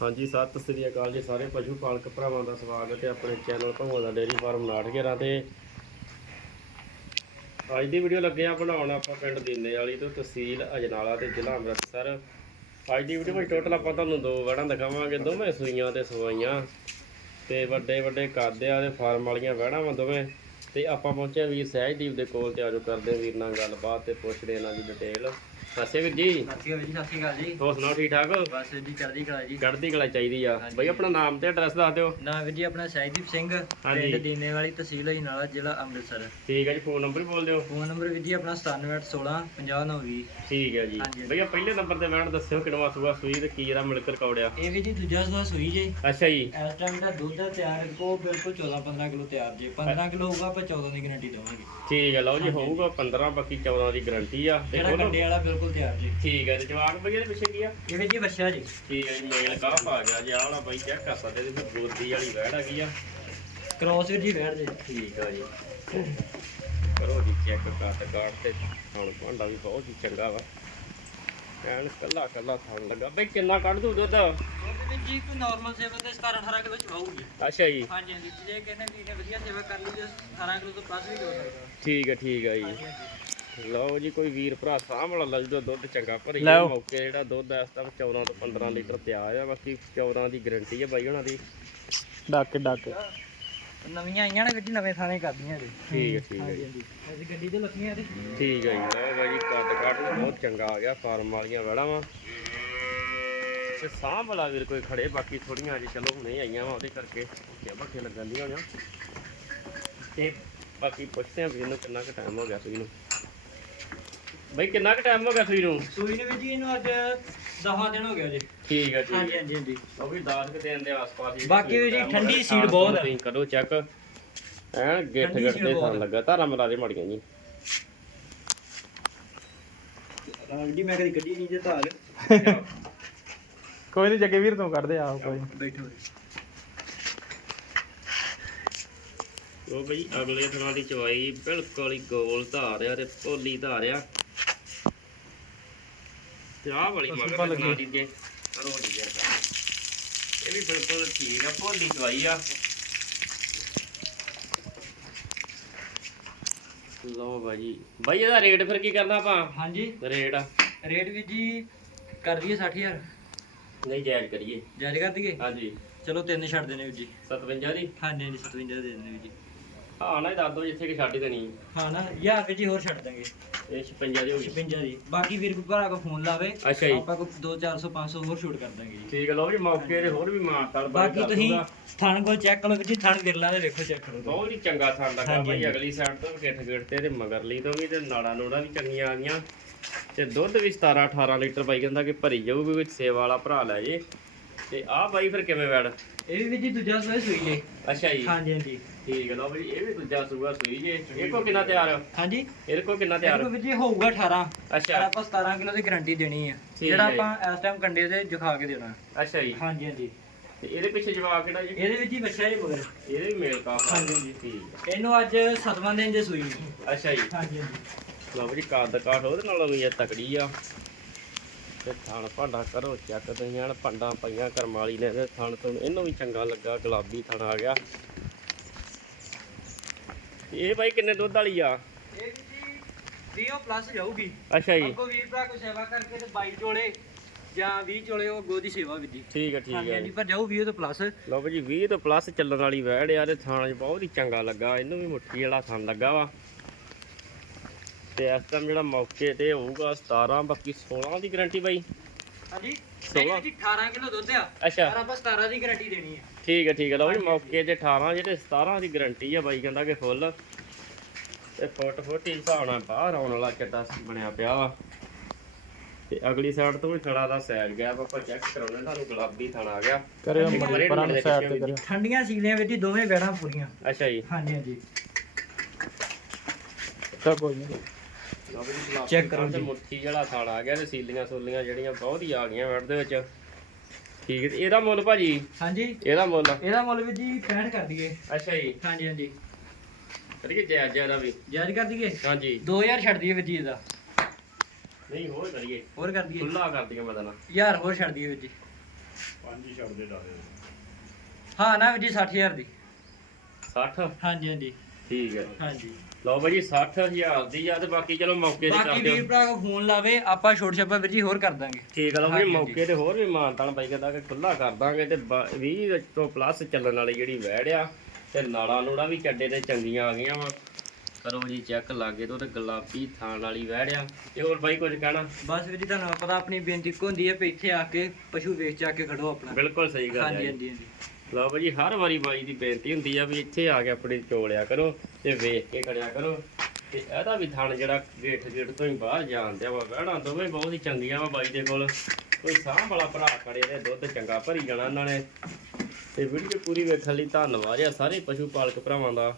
ਹਾਂਜੀ, ਸਤਿ ਸ੍ਰੀ ਅਕਾਲ ਜੀ ਸਾਰੇ ਪਸ਼ੂ ਪਾਲਕ ਭਰਾਵਾਂ ਦਾ ਸਵਾਗਤ ਹੈ ਆਪਣੇ ਚੈਨਲ ਭੰਗੋ ਦਾ ਡੇਅਰੀ ਫਾਰਮ ਨਾਟਕੇਰਾਂ ਤੇ। ਅੱਜ ਦੀ ਵੀਡੀਓ ਲੱਗੇ ਆ ਬਣਾਉਣ ਆਪਾਂ ਪਿੰਡ ਦੀਨੇ ਵਾਲੀ ਤੋਂ ਤਹਿਸੀਲ ਅਜਨਾਲਾ ਤੇ ਜ਼ਿਲ੍ਹਾ ਅੰਮ੍ਰਿਤਸਰ। ਅੱਜ ਦੀ ਵੀਡੀਓ ਵਿੱਚ ਟੋਟਲ ਆਪਾਂ ਤੁਹਾਨੂੰ ਦੋ ਵੜਾਂ ਦਿਖਾਵਾਂਗੇ, ਦੋਵੇਂ ਸੂਈਆਂ ਤੇ ਸਵਾਈਆਂ ਤੇ ਵੱਡੇ ਵੱਡੇ ਕਾਦੇ ਆ ਤੇ ਫਾਰਮ ਵਾਲੀਆਂ ਵੜਾਂ ਵਾ ਦੋਵੇਂ। ਤੇ ਆਪਾਂ ਪਹੁੰਚੇ ਵੀਰ ਸਹਿਜਦੀਪ ਦੇ ਕੋਲ ਤੇ ਆਜੋ ਕਰਦੇ ਵੀਰ ਨਾਲ ਗੱਲਬਾਤ ਤੇ ਪੁੱਛਦੇ ਇਹਨਾਂ ਦੀ ਡਿਟੇਲ ਸਸੇ ਵੀਰ ਜੀ। ਸ਼੍ਰੀ ਅਕਾਲ ਜੀ ਸਤਿ ਸ਼੍ਰੀ ਅਕਾਲ ਜੀ। ਹੋਰ ਸੁਣਾਓ ਠੀਕ ਠਾਕ ਬਸ ਜੀ ਚੜ੍ਹਦੀ ਕਲਾ ਜੀ। ਚੜ੍ਹਦੀ ਕਲਾ ਚਾਹੀਦੀ ਆ। ਹਾਂਜੀ। ਬਈ ਆਪਣਾ ਨਾਮ ਤੇ ਐਡਰੈਸ ਦੱਸ ਦਿਓ। ਨਾਮ ਵੀਰ ਜੀ ਆਪਣਾ ਸਹਿਜਦੀਪ ਸਿੰਘ ਹਾਂਜੀ। ਪਿੰਡ ਦੀਨੇ ਵਾਲੀ ਤਹਿਸੀਲ ਹੋਈ ਨਾਲਾ ਜ਼ਿਲ੍ਹਾ ਅੰਮ੍ਰਿਤਸਰ। ਠੀਕ ਹੈ ਜੀ ਫੋਨ ਨੰਬਰ ਵੀ ਬੋਲ ਦਿਓ। ਫੋਨ ਨੰਬਰ ਵੀਰ ਜੀ ਆਪਣਾ 9716 50920 ਠੀਕ ਹੈ ਜੀ। ਹਾਂਜੀ। ਪਹਿਲੇ ਨੰਬਰ ਤੇ ਵੈਣ ਦੱਸਿਓ ਕਿਨਵਾ ਸੂਆ ਸੂਈ ਤੇ ਕੀ ਇਹਦਾ ਮਿਲਕ ਰਿਕਾਰਡ ਆ। ਇਹ ਵੀ ਜੀ ਦੂਜਾ ਸਵਾ ਸੂਈ ਜੀ। ਅੱਛਾ ਜੀ। ਇਸ ਟਾਈਮ ਦਾ ਦੁੱਧ ਤਿਆਰ ਕੋ ਬਿਲਕੁਲ 14 15 ਕਿਲੋ ਤਿਆਰ ਜੀ। 15 ਕਿਲੋ ਹੋਊਗਾ ਆਪਾਂ 14 ਦੀ ਗਾਰੰਟੀ ਦਵਾਂਗੇ। ਠੀਕ ਹੈ ਲਓ ਜੀ ਹੋਊਗਾ 15 ਬਾਕੀ 14 ਦੀ ਗਾਰੰਟੀ ਆ। ਤੇ ਜਿਹੜਾ ਖੋਲੋ ਕੰਡੇ ਵਾਲਾ ਬਿਲਕੁਲ ਤਿਆਰ ਜੀ। ਠੀਕ ਹੈ ਤੇ ਜਵਾਕ ਭਈਆ ਦੇ ਪਿੱਛੇ ਕੀ ਆ? ਇਹ ਵੀ ਜੀ ਬੱਚਾ ਜੀ। ਠੀਕ ਹੈ ਜੀ ਮੇਲ ਕਾਫ ਆ ਗਿਆ ਜੀ ਆਹ ਵਾਲਾ ਬਾਈ ਚੈੱਕ ਕਰ ਸਕਦੇ ਤੇ ਗੋਦੀ ਵਾਲੀ ਵੈੜ ਹੈਗੀ ਆ। ਕ੍ਰੋਸ ਜੀ ਬੈਠ ਜੀ। ਠੀਕ ਆ ਜੀ। ਕਰੋ ਜੀ ਚੈੱਕ ਕੱਟ ਕਾਟ ਤੇ ਹੁਣ ਭਾਂਡਾ ਵੀ ਬਹੁਤ ਹੀ ਚੰਗਾ ਵਾ। ਐਨ ਕੱਲਾ ਕੱਲਾ ਥਣ ਲੱਗਾ। ਬਈ ਕਿੰਨਾ ਕੱਢ ਦੂ ਦੁੱਧ? ਜੀ ਕੋਈ ਨਾਰਮਲ ਸੇਵਾ ਤੇ 17 18 ਕਿਲੋ ਚਵਾਉਗੀ ਅੱਛਾ ਜੀ। ਹਾਂਜੀ ਹਾਂਜੀ ਜੇ ਕਹਿੰਦੇ ਵੀ ਨੇ ਵਧੀਆ ਸੇਵਾ ਕਰ ਲਈ ਤੇ 18 ਕਿਲੋ ਤੋਂ ਪਲੱਸ ਵੀ ਹੋ ਸਕਦਾ। ਠੀਕ ਹੈ ਠੀਕ ਹੈ ਜੀ। ਲਓ ਜੀ ਕੋਈ ਵੀਰ ਭਰਾ ਸਾਂਭ ਵਾਲਾ ਲੈ ਜਦੋਂ ਦੁੱਧ ਚੰਗਾ ਭਰੀ ਲਓ। ਮੌਕੇ ਜਿਹੜਾ ਦੁੱਧ ਇਸ ਟਾਈਮ 14 ਤੋਂ 15 ਲੀਟਰ ਤਿਆਰ ਆ ਬਾਕੀ 14 ਦੀ ਗਾਰੰਟੀ ਹੈ ਬਾਈ ਉਹਨਾਂ ਦੀ। Duck duck. ਨਵੀਆਂ ਆਈਆਂ ਨੇ ਵਿੱਚ ਨਵੇਂ ਥਾਣੇ ਕਰਦੀਆਂ ਜੀ ਠੀਕ ਹੈ ਠੀਕ ਹੈ ਜੀ। ਅਸੀਂ ਗੱਡੀ ਤੇ ਲੱਗੀਆਂ ਤੇ। ਠੀਕ ਹੈ ਜੀ ਲਓ ਬਾਈ ਜੀ ਕੱਦ ਕੱਟ ਬਹੁਤ ਚੰਗਾ ਆ ਗਿਆ ਫਾਰਮ ਵਾਲੀਆਂ ਵੜਾ ਵਾ। ਤੇ ਸਾਂਭ ਵਾਲਾ ਵੀਰ ਕੋਈ ਖੜੇ ਬਾਕੀ ਥੋੜੀਆਂ ਅਜੇ ਚਲੋ ਹੁਣੇ ਆਈਆਂ ਵਾ ਉਹਦੇ ਕਰਕੇ। ਕਿ ਬੱਕੇ ਲੱਗਣ ਦੀਆਂ ਹੋਈਆਂ। ਤੇ ਬਾਕੀ ਪੁੱਛਦੇ ਆ ਵੀਰ ਨੂੰ ਕਿੰਨਾ ਕੁ ਟਾਈਮ ਹੋ ਗਿਆ ਸੂਈ ਨੂੰ ਬਈ ਕਿੰਨਾ ਕੁ ਟਾਈਮ ਹੋ ਗਿਆ ਸੂਈ ਨੂੰ? ਸੂਈ ਨੇ ਵਿੱਚ ਜੀ ਇਹਨੂੰ ਅੱਜ 10 ਦਿਨ ਹੋ ਗਿਆ ਜੀ। ਠੀਕ ਹੈ ਠੀਕ ਹਾਂਜੀ ਹੈ ਹਾਂਜੀ ਹਾਂਜੀ। ਉਹ ਵੀ 10 ਕੁ ਦਿਨ ਦੇ ਆਸ-ਪਾਸ ਹੀ ਬਾਕੀ ਵੀ ਜੀ ਠੰਡੀ ਸੀਡ ਬਹੁਤ। ਤੁਸੀਂ ਕਰੋ ਚੈੱਕ ਐਨ ਗਿੱਠ ਗਿੱਠ ਥਣ ਹੈ। ਲੱਗਾ। ਧਾਰਾਂ ਮਿਲਾ ਦੇ ਮੜੀਆਂ ਜੀ। ਜੀ ਮੈਂ ਕਦੀ ਗੱਡੀ ਨਹੀਂ ਜੇ ਧਾਰ। ਕੋਈ ਨਹੀਂ ਜੱਗੇ ਵੀਰ ਤੋਂ ਕੱਢਦੇ ਆ ਕੋਈ। ਬੈਠੋ ਉਹ ਬਈ ਅਗਲੇ ਦਿਨਾਂ ਦੀ ਚਵਾਈ ਬਿਲਕੁਲ ਹੀ ਗੋਲ ਧਾਰਿਆ ਤੇ ਭੋਲੀ ਧਾਰਿਆ ਤੇ ਆਹ ਵਾਲੀ ਮਗਰ ਦਿਨਾਂ ਦੀ ਜੇ ਕਰੋ ਜੀ ਜੇ ਇਹ ਵੀ ਬਿਲਕੁਲ ਠੀਕ ਆ ਭੋਲੀ ਚਵਾਈ ਆ। ਲੋ ਬਾਜੀ ਬਾਈ ਇਹਦਾ ਰੇਟ ਫਿਰ ਕੀ ਕਰਨਾ ਆਪਾਂ? ਹਾਂਜੀ। ਰੇਟ ਰੇਟ ਵੀ ਜੀ ਕਰ ਦਈਏ 60000 ਨਹੀਂ ਜਾਇਜ਼ ਕਰੀਏ। ਜਾਇਜ਼ ਕਰ ਦਈਏ? ਹਾਂਜੀ। ਚਲੋ ਤਿੰਨ ਛੱਡ ਦੇਣੇ ਵੀਰ ਜੀ। 57 ਦੀ? ਹਾਂਜੀ ਹਾਂਜੀ 57 ਦੇ ਦੇਣੇ ਵੀਰ ਜੀ। ਹਾਂ ਨਾ ਇਹ ਦੱਸ ਦੋ ਜਿੱਥੇ ਕਿ ਛੱਡ ਹੀ ਦੇਣੀ। ਹਾਂ ਨਾ ਯਾਰ ਵੀਰ ਜੀ ਹੋਰ ਛੱਡ ਦਾਂਗੇ। ਇਹ 56 ਦੀ ਹੋ ਗਈ। 56 ਦੀ। ਬਾਕੀ ਵੀਰ ਭਰਾ ਕੋ ਫੋਨ ਲਾਵੇ ਅੱਛਾ ਜੀ। ਆਪਾਂ ਕੋ 2 400 500 ਹੋਰ ਛੂਟ ਕਰ ਦਾਂਗੇ ਜੀ। ਠੀਕ ਲਓ ਜੀ ਮੌਕੇ ਤੇ ਹੋਰ ਵੀ ਮਾਰਤਾਲ ਬਾਕੀ ਤੁਸੀਂ ਥਣ ਕੋ ਚੈੱਕ ਕਰੋ ਜੀ ਥਣ ਵਿਰਲਾ ਦੇ ਵੇਖੋ ਚੈੱਕ ਕਰੋ। ਬਹੁਤ ਹੀ ਚੰਗਾ ਥਾਂ ਲੱਗਾ ਭਾਈ। ਅਗਲੀ ਸਾਈਡ ਤੋਂ ਗਿੱਠ ਗਿੱਠ ਤੇ ਮਗਰਲੀ ਤੋਂ ਵੀ ਤੇ ਨਾੜਾ ਨੂੜਾ ਵੀ ਚੰਗੀਆਂ ਆ ਗਈਆਂ। ਤੇ ਦੁੱਧ ਵੀ 17 18 ਲੀਟਰ ਬਾਈ ਕਹਿੰਦਾ ਕਿ ਭਰੀ ਜਾਊਗੀ ਕੋਈ ਸੇਵਾ ਵਾਲਾ ਭਰਾ ਲੈ ਜੇ। ਤੇ ਆਹ ਬਾਈ ਫਿਰ ਕਿਵੇਂ ਵੈੜ? ਇਹ ਵੀ ਜੀ ਦੂਜਾ ਸੋਏ ਸੂਈ ਜੇ। ਅੱਛਾ ਜੀ। ਹਾਂਜੀ ਹਾਂਜੀ। ਠੀਕ ਲਓ ਬਈ ਇਹ ਵੀ ਦੂਜਾ ਸੂਆ ਸੂਈ ਜੇ। ਇਹ ਕੋ ਕਿੰਨਾ ਤਿਆਰ ਆ? ਹਾਂਜੀ। ਇਹਦੇ ਕੋ ਕਿੰਨਾ ਤਿਆਰ ਤਿਆਰ ਵੀਰ ਜੀ ਹੋਊਗਾ 18 ਪਰ ਅੱਛਾ ਆਪਾਂ 17 ਕਿਲੋ ਦੀ ਗਾਰੰਟੀ ਦੇਣੀ ਆ। ਠੀਕ ਜਿਹੜਾ ਹੈ ਜੀ। ਆਪਾਂ ਇਸ ਟਾਈਮ ਕੰਡੇ ਤੇ ਜਖਾ ਕੇ ਦੇਣਾ। ਅੱਛਾ ਜੀ। ਹਾਂਜੀ ਹਾਂਜੀ। ਤੇ ਇਹਦੇ ਪਿੱਛੇ ਜਵਾਬ ਕਿਹੜਾ ਜੀ? ਇਹਦੇ ਵਿੱਚ ਹੀ ਬੱਚਾ ਜੀ ਮਗਰ। ਇਹਦੇ ਵੀ ਮੇਲ ਕਾਫ ਹਾਂਜੀ, ਹਾਂਜੀ। ਠੀਕ ਇਹਨੂੰ ਅੱਜ 7ਵਾਂ ਦਿਨ ਜੇ ਸੂਈ ਅੱਛਾ ਜੀ। ਹਾਂਜੀ ਹਾਂਜੀ। ਲਓ ਜੀ ਕੱਦ ਕਾਠ ਉਹਦੇ ਨਾਲੋਂ ਵੀ ਇਹ ਤਕੜੀ ਆ। ਤੇ ਥਣ ਭਾਂਡਾ ਕਰੋ ਚੱਕ ਹਣ ਭੰਡਾਂ ਪਈਆਂ ਕਰਮ ਵਾਲੀ ਨੇ ਤੇ ਥਣ ਤੋਂ ਇਹਨੂੰ ਵੀ ਚੰਗਾ ਲੱਗਾ ਗੁਲਾਬੀ ਥਣ ਆ ਗਿਆ। ਇਹ ਬਾਈ ਕਿੰਨੇ ਦੁੱਧ ਵਾਲੀ ਆ? ਇਹ ਵੀ ਜੀ 20 ਪਲੱਸ ਜਾਊਗੀ। ਅੱਛਾ ਜੀ। ਅੱਗੋਂ ਵੀਰ ਭਰਾ ਕੋ ਸੇਵਾ ਕਰਕੇ ਤੇ 22 ਚੋਲੇ ਜਾਂ 20 ਚੋਲੇ ਉਹ ਗੋਦੀ ਸੇਵਾ ਵੀ ਜੀ। ਠੀਕ ਹੈ ਠੀਕ ਹੈ ਹਾਂਜੀ ਪਰ ਜਾਊ 20 ਤੋਂ ਪਲੱਸ ਲਓ ਜੀ 20 ਤੋਂ ਪਲੱਸ ਚੱਲਣ ਵਾਲੀ ਵੈੜ ਥਣ 'ਚ ਬਹੁਤ ਹੀ ਚੰਗਾ ਲੱਗਾ ਇਹਨੂੰ ਵੀ ਮੁੱਠੀ ਵਾਲਾ ਥਣ ਲੱਗਾ ਵਾ। ਤੇ ਇਸ ਟਾਈਮ ਜਿਹੜਾ ਮੌਕੇ ਤੇ ਹੋਊਗਾ 17 ਬਾਕੀ 16 ਦੀ ਗਾਰੰਟੀ ਬਾਈ। ਹਾਂਜੀ। ਸੋਲਾਂ? ਇਹ ਜੀ 18 ਕਿਲੋ ਦੁੱਧ ਆ। ਅੱਛਾ। ਪਰ ਆਪਾਂ 17 ਦੀ ਗਾਰੰਟੀ ਦੇਣੀ ਹੈ ਠੀਕ ਹੈ ਠੀਕ ਹੈ ਲਓ ਜੀ ਮੌਕੇ ਤੇ 18 ਜਿਹੜੇ 17 ਦੀ ਗਾਰੰਟੀ ਆ ਬਾਈ ਕਹਿੰਦਾ ਕਿ ਫੁੱਲ ਤੇ ਫੁੱਟ ਫੁੱਟ ਹੀ ਹਿਸਾਬ ਨਾਲ ਬਾਹਰ ਆਉਣ ਵਾਲਾ ਚੱਡਾ ਬਣਿਆ ਪਿਆ ਵਾ। ਤੇ ਅਗਲੀ ਸਾਈਡ ਤੋਂ ਵੀ ਥਣਾ ਦਾ ਸੈਲ ਗਿਆ ਆਪਾਂ ਚੈੱਕ ਕਰਾਉਣਾ ਤੁਹਾਨੂੰ ਗੁਲਾਬੀ ਥਣਾ ਆ ਗਿਆ। ਕਰਿਓ ਪਰਾਂ ਦੇ ਸਾਈਡ ਪਿੱਛੇ ਤੇ ਕਰਿਓ। ਠੰਡੀਆਂ ਸੀਲੀਆਂ ਵਿੱਚ ਦੋਵੇਂ ਬੈੜਾਂ ਪੂਰੀਆਂ। ਅੱਛਾ ਜੀ। ਹਾਂਜੀ ਹਾਂਜੀ। ਤਾਂ ਕੋਈ ਨਹੀਂ। Check ਕਰੋ ਤੇ ਜੀ। ਮੁੱਠੀ ਜਿਹੜਾ ਥਾਲ ਆ ਗਿਆ ਤੇ ਸੀਲੀਆਂ ਸੂਲੀਆਂ ਜਿਹੜੀਆਂ ਬਹੁਤ ਹੀ ਆ ਗਈਆਂ ਵੜ ਦੇ ਵਿੱਚ। ਠੀਕ ਹੈ ਇਹਦਾ ਮੁੱਲ ਭਾਜੀ? ਹਾਂਜੀ। ਇਹਦਾ ਮੁੱਲ? ਇਹਦਾ ਮੁੱਲ ਵੀ ਜੀ 65 ਕਰ ਦਈਏ। ਅੱਛਾ ਜੀ। ਹਾਂਜੀ ਹਾਂਜੀ। ਕਰੀਏ ਜਾਇਜ਼ ਜਾਇਜ਼ ਦਾ ਵੀ। ਜਾਇਜ਼ ਕਰ ਦਈਏ? ਹਾਂਜੀ। 2000 ਛੱਡ ਦਈਏ ਵੀਰ ਜੀ ਇਹਦਾ। ਨਹੀਂ ਹੋਰ ਕਰੀਏ। ਹੋਰ ਕਰ ਦਈਏ। ਖੁੱਲਾ ਕਰ ਦਈਏ ਮਦਨਾ ਯਾਰ ਹੋਰ ਛੱਡ ਦਈਏ ਵੀਰ ਜੀ। ਹਾਂ ਨਾ ਵੀਰ ਜੀ 60000 ਦੀ। 60 ਹਾਂਜੀ ਹਾਂਜੀ। ਠੀਕ ਹੈ। ਹਾਂਜੀ। ਲਓ ਭਾਜੀ 60000 ਦੀ ਆ ਤੇ ਬਾਕੀ ਚਲੋ ਮੌਕੇ ਤੇ ਕਰ ਬਾਕੀ ਦਿਓ ਵੀਰ ਭਰਾ ਕੋ ਫੋਨ ਲਾਵੇ ਆਪਾਂ ਛੋਟ ਛੱਪਾ ਵੀਰ ਜੀ ਹੋਰ ਕਰ ਦਾਂਗੇ। ਠੀਕ ਆ ਲਓ ਹਾਂਜੀ, ਮੌਕੇ ਤੇ ਹੋਰ ਵੀ ਮਾਨਤਾਨ ਬਾਈ ਕਹਿੰਦਾ ਕਿ ਖੁੱਲਾ ਕਰ ਦਾਂਗੇ ਤੇ 20 ਤੋਂ ਪਲੱਸ ਚੱਲਣ ਵਾਲੀ ਜਿਹੜੀ ਵੈੜ ਆ ਤੇ ਨਾੜਾ ਨੂੜਾ ਵੀ ਚੱਡੇ ਤੇ ਚੰਗੀਆਂ ਆ ਗਈਆਂ ਵਾ। ਕਰੋ ਜੀ ਚੈੱਕ ਲਾਗੇ ਤੋਂ ਤੇ ਗੁਲਾਬੀ ਥਾਣ ਵਾਲੀ ਵੈੜ ਆ। ਤੇ ਹੋਰ ਬਾਈ ਕੁਝ ਕਹਿਣਾ? ਬਸ ਵੀਰ ਜੀ ਤੁਹਾਨੂੰ ਪਤਾ ਆਪਣੀ ਬੇਨਤੀ ਕੋ ਹੁੰਦੀ ਹੈ ਵੀ ਇੱਥੇ ਆ ਕੇ ਪਸ਼ੂ ਵੇਚ ਜਾ ਕੇ ਖੜੋ ਆਪਣਾ। ਬਿਲਕੁਲ ਸਹੀ ਗੱਲ ਹਾਂਜੀ ਹੈ ਹਾਂਜੀ ਹਾਂਜੀ। ਲਓ ਭਾਜੀ ਹਰ ਵਾਰੀ ਬਾਈ ਦੀ ਬੇਨਤੀ ਹੁੰਦੀ ਆ ਵੀ ਇੱਥੇ ਆ ਕੇ ਆਪਣੀ ਚੋਲਿਆ ਕਰੋ ਤੇ ਵੇਖ ਕੇ ਕਰਿਆ ਕਰੋ। ਤੇ ਇਹਦਾ ਵੀ ਥਣ ਜਿਹੜਾ ਗੇਟ ਗੇਟ ਤੋਂ ਹੀ ਬਾਹਰ ਜਾਂਦਿਆ ਵਾ ਵਹਿਣਾ ਦੋਵੇਂ ਬਹੁਤ ਹੀ ਚੰਗੀਆਂ ਵਾ ਬਾਈ ਦੇ ਕੋਲ। ਕੋਈ ਸਾਂਭ ਵਾਲਾ ਭਰਾ ਖੜੇ ਤੇ ਦੁੱਧ ਚੰਗਾ ਭਰੀ ਜਾਣਾ ਇਹਨਾਂ ਨੇ। ਤੇ ਵੀਡੀਓ ਪੂਰੀ ਵੇਖਣ ਲਈ ਧੰਨਵਾਦ ਆ ਸਾਰੇ ਪਸ਼ੂ ਪਾਲਕ ਭਰਾਵਾਂ ਦਾ।